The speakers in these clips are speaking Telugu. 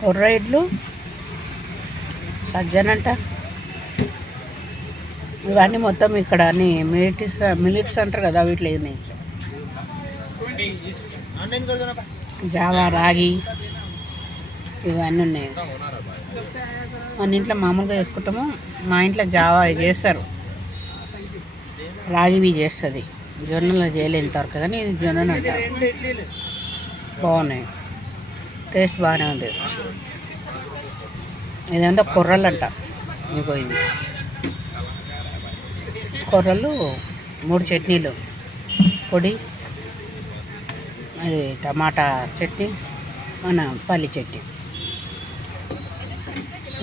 కొర్ర ఇడ్లు, సజ్జనంట, ఇవన్నీ మొత్తం ఇక్కడ అన్ని మిలిట్స్ అంటారు కదా, వీటిలో ఉన్నాయి. జావా, రాగి ఇవన్నీ ఉన్నాయి. మన ఇంట్లో మామూలుగా చేసుకుంటాము, మా ఇంట్లో జావా చేస్తారు, రాగివి చేస్తుంది, జొన్నలో చేయలేదు ఇంతవరకు, కానీ ఇది జొన్నలు అంటారు. బాగున్నాయి, టేస్ట్ బాగానే ఉంది. ఇదంతా కొర్రలు అంట. ఇంకో ఇది కొర్రలు, 3 చట్నీలు, పొడి, అది టమాటా చట్నీ, మన పల్లి చట్నీ,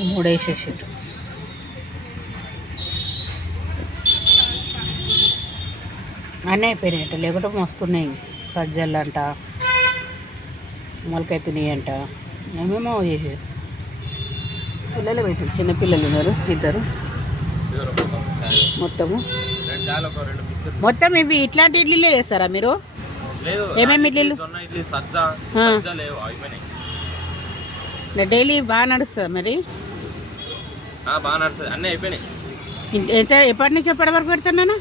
3 వేసేసారు. అన్నీ అయిపోయినాయంట, లేకుంటే వస్తున్నాయి. సజ్జలు అంట, మొలకాయ తుని అంట, ఏమేమో చేసేది. పిల్లలు పెట్టి చిన్నపిల్లలు ఉన్నారు, 2 మొత్తం ఇవి ఇట్లాంటి ఇడ్లీలే చేస్తారా మీరు? ఏమేమి ఇడ్లీలు? డైలీ బాగా నడుస్తుందా మరి? బాగా నడుస్తుంది, అన్నీ అయిపోయినాయి. ఎప్పటి నుంచి ఎప్పటి వరకు పెడుతున్నాను?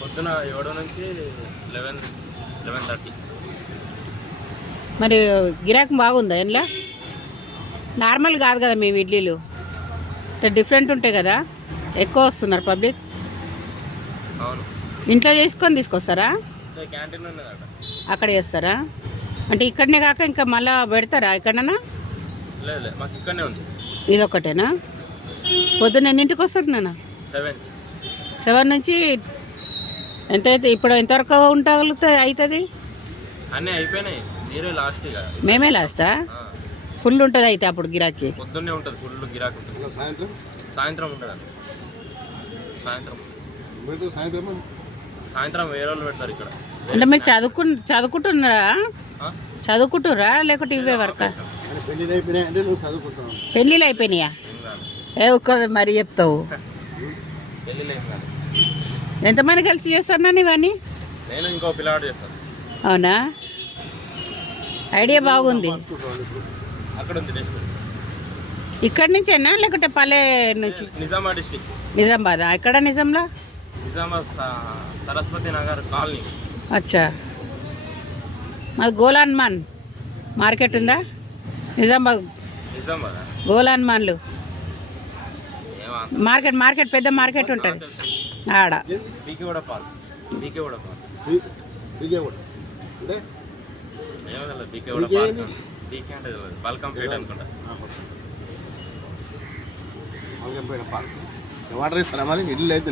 పొద్దున 7 నుంచి 11:30. మరి గిరాకీ బాగుందా ఇంట్లో? నార్మల్ కాదు కదా మీ ఇడ్లీలు, డిఫరెంట్ ఉంటాయి కదా, ఎక్కువ వస్తున్నారు పబ్లిక్. అవును, ఇంట్లో చేసుకొని తీసుకొస్తారా? క్యాంటీన్ ఉన్నదట, అక్కడ చేస్తారా? అంటే ఇక్కడనే కాక ఇంకా మళ్ళీ పెడతారా ఎక్కడన్నా? లేదు, మాకు ఇక్కడనే ఉంది. ఇదొక్కటేనా? పొద్దున్న ఎన్నింటికి వస్తున్నానా? 7 నుంచి ఎంత అయితే ఇప్పుడు ఎంతవరకు ఉండగలుగుతుంది అవుతుంది? అన్నీ అయిపోయినాయి, మీరే లాస్ట్. ఇక మేమే లాస్టా? ఫుల్ ఉంటుంది అయితే అప్పుడు గిరాకీ? పొద్దున్నే ఉంటుంది ఫుల్ గిరాకీ ఉంటుంది. సాయంత్రం ఉంటుంది. సాయంత్రం వేరే వాళ్ళు పెడతారు ఇక్కడ. అంటే మీరు చదువుకుంటున్నారా? చదువుకుంటున్నారా లేకపోతే ఇవే వరకా? పెళ్ళిళ్ళు అయిపోయినాయా? ఏ ఒక్క మరి చెప్తావు. ఎంతమంది కలిసి చేస్తాను ఇవన్నీ? నేను ఇంకో పిల్లాడు చేస్తాను. అవునా? ఐడియా బాగుంది. అక్కడ ఉంది డిస్ట్రిక్ట్. ఇక్కడి నుంచేనా లేకుంటే పల్లె నుంచి? నిజామాబాద్ డిస్ట్రిక్ట్. నిజామాబాద్ ఎక్కడ? నిజాంలో నిజామాబాద్ సరస్వతి నగర్ కాలనీ. అచ్చా, మాది గోలాన్మాన్ మార్కెట్ ఉందా? నిజామాబాద్ గోలాన్మాన్లు మార్కెట్ పెద్ద మార్కెట్ ఉంటుంది ఆడ. బల్కంపేట అనుకుంటా. వాటర్ ఇస్తారా మరి? ఇల్లు అయితే